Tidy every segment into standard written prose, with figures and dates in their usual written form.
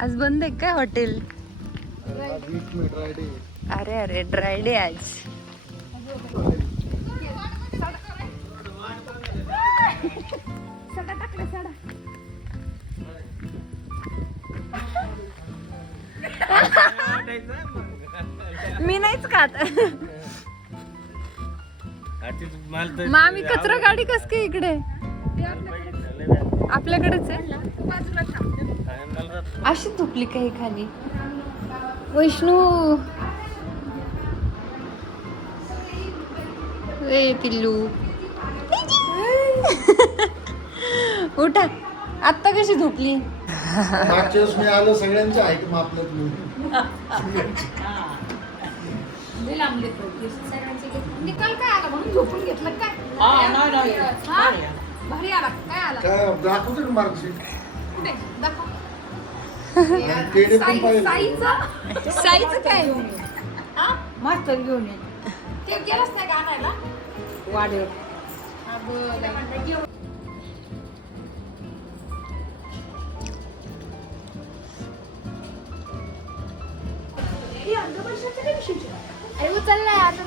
आज बंद आहे काय हॉटेल? अरे अरे ड्राय डे आज. मी नाहीच खात. मग आम्ही कचरा गाडी कस काय इकडे? आपल्याकडेच आहे. अशी झोपली काही खाली. वैष्णू ए पिल्लू उठा. आत्ता कशी झोपली? मागच्या वेळेस मी आलो सगळ्यांच्या हाईट मापल्यात मी. निकाल काय आला म्हणून झोपून घेतलं काय? भारी आला काय आला? काय दाखवतो का मार्कशीट? कुठे दाखव. तेडे पण पाहिजे. साईज काय? मास्टर घेऊन ये. ते गेलंच नाही का आणायला? वाढेल. अरे उचललाय आता.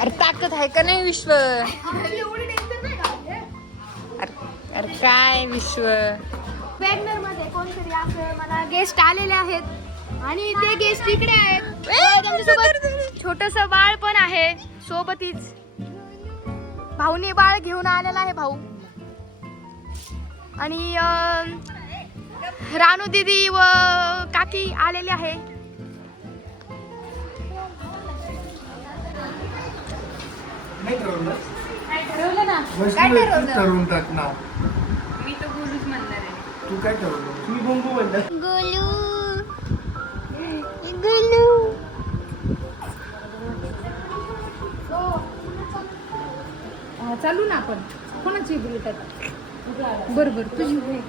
अरे ताकद आहे का नाही विश्व? एवढी डेंजर नाही का? अरे काय विश्व? वॅगनर मध्ये कोणतरी असं मला गेस्ट आलेले आहेत आणि ते गेस्ट इकडे आहेत. त्यांच्यासोबत छोटस बाळ पण आहे सोबतीच. भाऊने बाळ घेऊन आलेला आहे भाऊ. आणि रानू दीदी व काकी आलेले आहे. नाही ठरवलं. ठरवलं ना? वैष्णवी तू ठरवून टाक ना. मी तर बोलूच म्हणणार आहे. तू काय ठरवलं? तुम्ही बंबू म्हणता. गोलू गोलू चालू ना आपण. कोणाची बोलतात? बरोबर तुझी.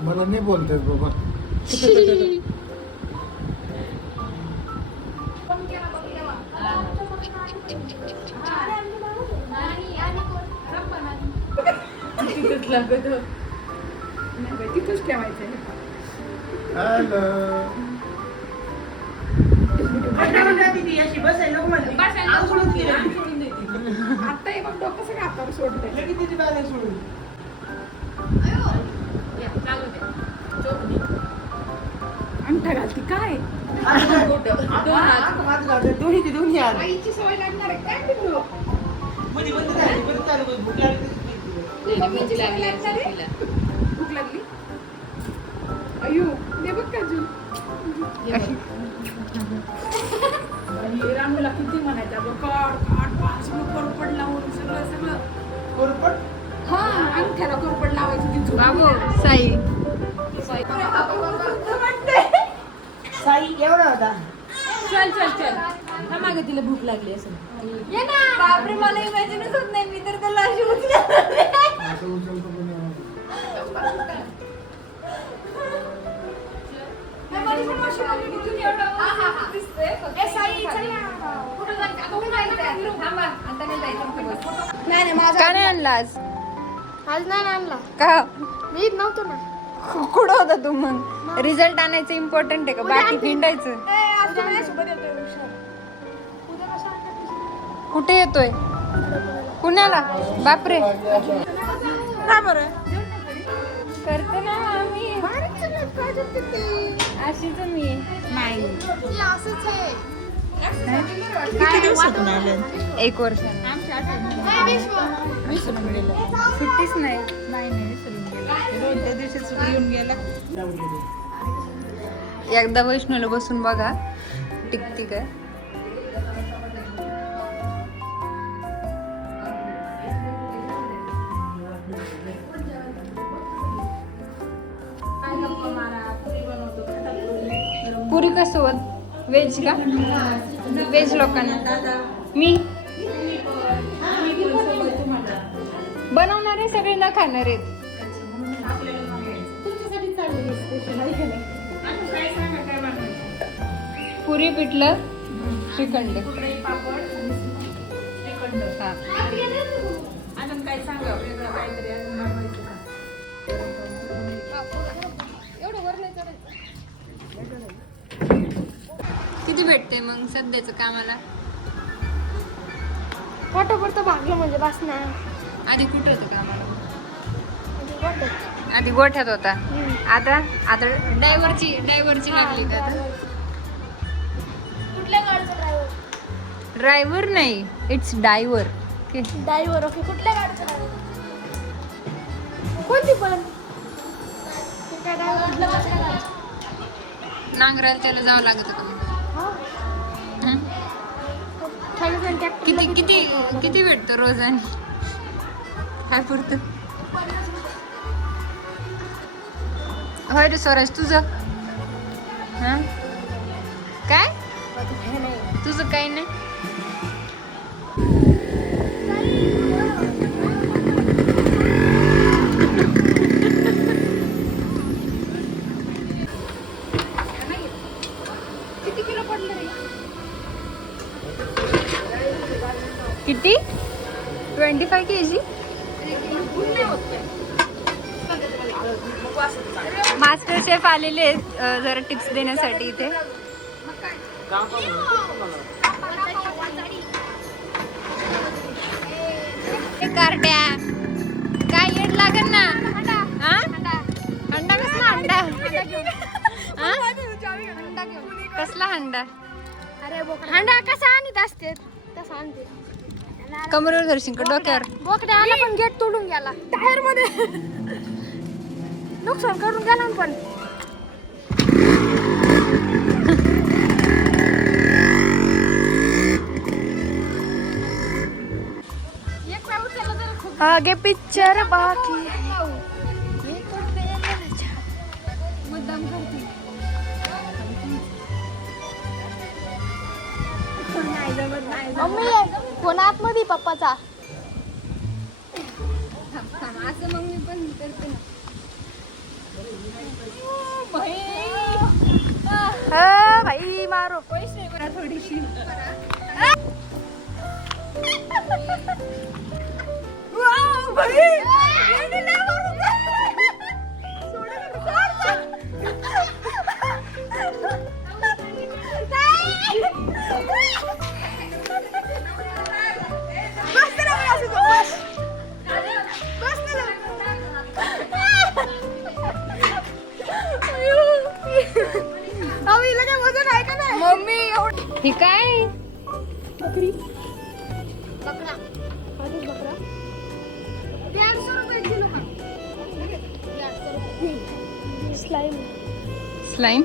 मला नाही बोलतेस बाबा. तिथंच ठेवायचं. हॅलो. आता हे मग डोकं सगळं हातावर सोडतंय. अंगठा घालती काय? आईची सवय लागणार आहे काय पिल्लू? मम्मीची सवय लागणार आहे? भूक लागली? अय्यो दे बघ काजू. रामूला किती म्हणायचा बघ. कोरपड लावून सगळं हा अंगठ्याला कोरपड लावायची. बाबू साई साई एवढा होता. चल चल चल. हा मागे तिला भूक लागली असं. ये ना. बापरे मला इमॅजिनच होत नाही. मी तर त्याला अशी उचलत. असं उचलतो पण का नाही आणला आज? आज नाही आणला. का? मी नव्हतो ना. कुठं होता तू मग? रिझल्ट आणायचं इम्पॉर्टंट आहे का? बाकी फिंडायचं? कुठे येतोय? पुण्याला? बापरे. हा बरं करते ना आम्ही. अशीच मी नाही. किती दिवसातून आलं? 1 वर्ष. सुट्टीच नाही. दोन दिवशी सुट्टी येऊन गेला. एकदा वैष्णवला बसून बघा टिकती काय. पुरी कसोबत व्हेज का? व्हेज लोकांना मी बनवणार आहे. सगळे न खाणार आहेत. पुरी पिठलं श्रीखंड. अजून काय सांग. वेगळं काहीतरी अजून बनवायचं का? किती भेटते मग सध्याचं कामाला? पोटापुरतं भागलं म्हणजे बस ना. आधी कुठं होतं कामाला? आधी गोठ्यात होता. आता आता डायव्हरची लागली का आता? कुठल्या गाडीचा ड्रायव्हर? ड्रायव्हर नाही, इट्स डायव्हर. Driver okay. कुठल्या गाडीचा ड्रायव्हर? कोणती पण? काय ड्रायव्हर कुठल्या गाडीचा? नांगराला त्याला जावं लागत का? हं? किती किती किती भेटतो रोजाने? काय पुरतं? होय रे स्वराज तुझं? हं? काय तुझं काही नाही? किती? 25 kg? मास्टर शेफ आलेले आहेत जरा टिप्स देण्यासाठी इथे. कार्ट्या काय येड लागेल ना? हा? अंडा कसला अंडा? हा? कसला अंडा? अरे हांडा कसा आणत असते तसा आणते. कमरेवर धरशील का डोक्यावर? बोकड्या आला पण गेट तोडून गेला टायर मध्ये. नुकसान करून गेला पण. आगे पिक्चर बाकी. मम्मी फोन आतमध्ये पप्पाचा. असं मग मी पण करते ना. भाई मारो पैसे बरा थोडीशी. मम्मी हे काय? बकरी बकरा. बकरा 150 रुपये किलो. स्लाइम स्लाइम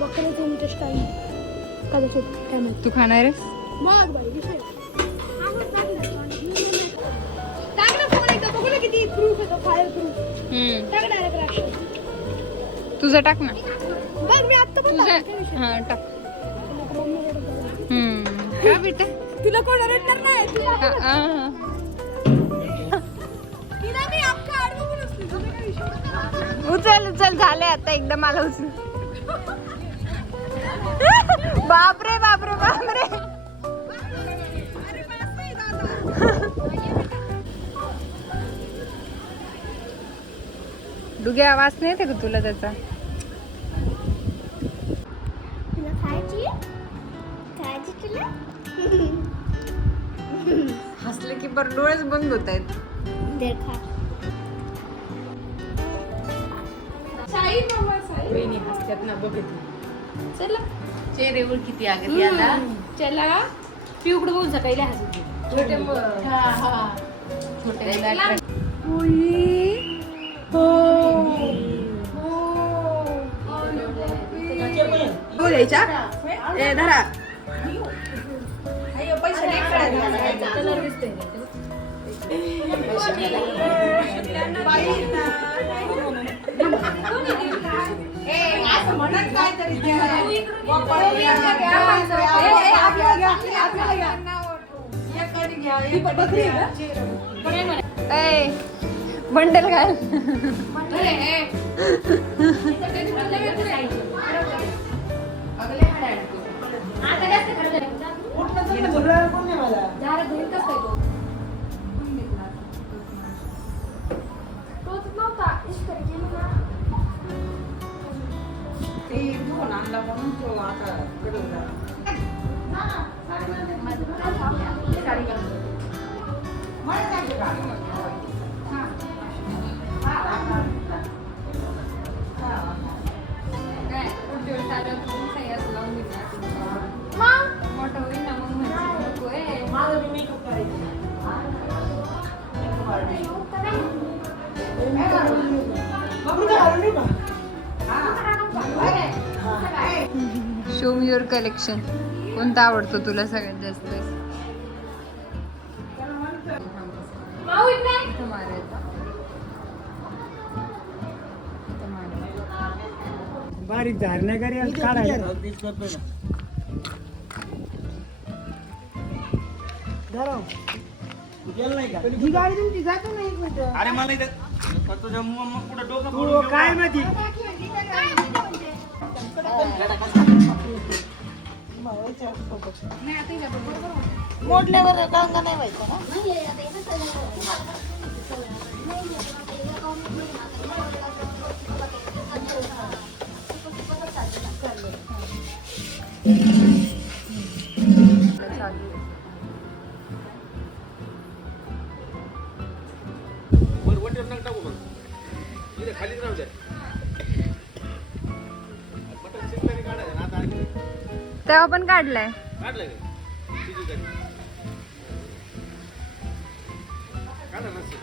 बकरे तुमचे स्टाईल कदाचित काय माहिती. तू खाणार आहेस? मग बाई विषय टाक ना फोन एकदा बघू ना किती प्रूफ येतो. फायर प्रूफ टाक डायरेक्ट राशन. तुझं टाक ना. बघ मी आता पण तुझं टाकते विषय. हा टाक. काय बेटा? तिला कोण रेटणार नाही. तिला मी अख्खा आड बघून असली. तुझं काय विषय? उचल उचल झाले आता एकदा मला उचल. बापरे बापरे बापरे. डुग्या आवाज नाही येते का तुला त्याचा? तुला खायची खायची तुला. हसले की बरं डोळेच बंद होत आहेत. देखा साई मामा साई बहिणी हसतात ना बघितली. चला चेहऱ्यावर किती आगत याला. चला पिवकडं बोलून सकाळी हसत छोटे हा हा छोट्या बोलायच्या ए धरा. पैसे नाही म्हणत काय तरी बंडल घाल. Show me your collection. कोणता आवडतो तुला सगळ्यात जास्त? इथं मारायचा. इथं मारायचा. बारीक धारणेकरी काढायला ही गाडी तुमची जातो ना एक मिनिट. अरे मला इथं तुझ्या मग कुठं डोकं तू फोडून काय माहिती मोडल्यावर गंगा नाही व्हायचं ना. वर वटीवर नका टाकू मग. इथे खालीच राहू द्या. मटण शिजल्याने काढायचं ना आता आणखी. तेव्हा पण काढलाय. काढलंय का? शिजू द्या. काढा नसेल.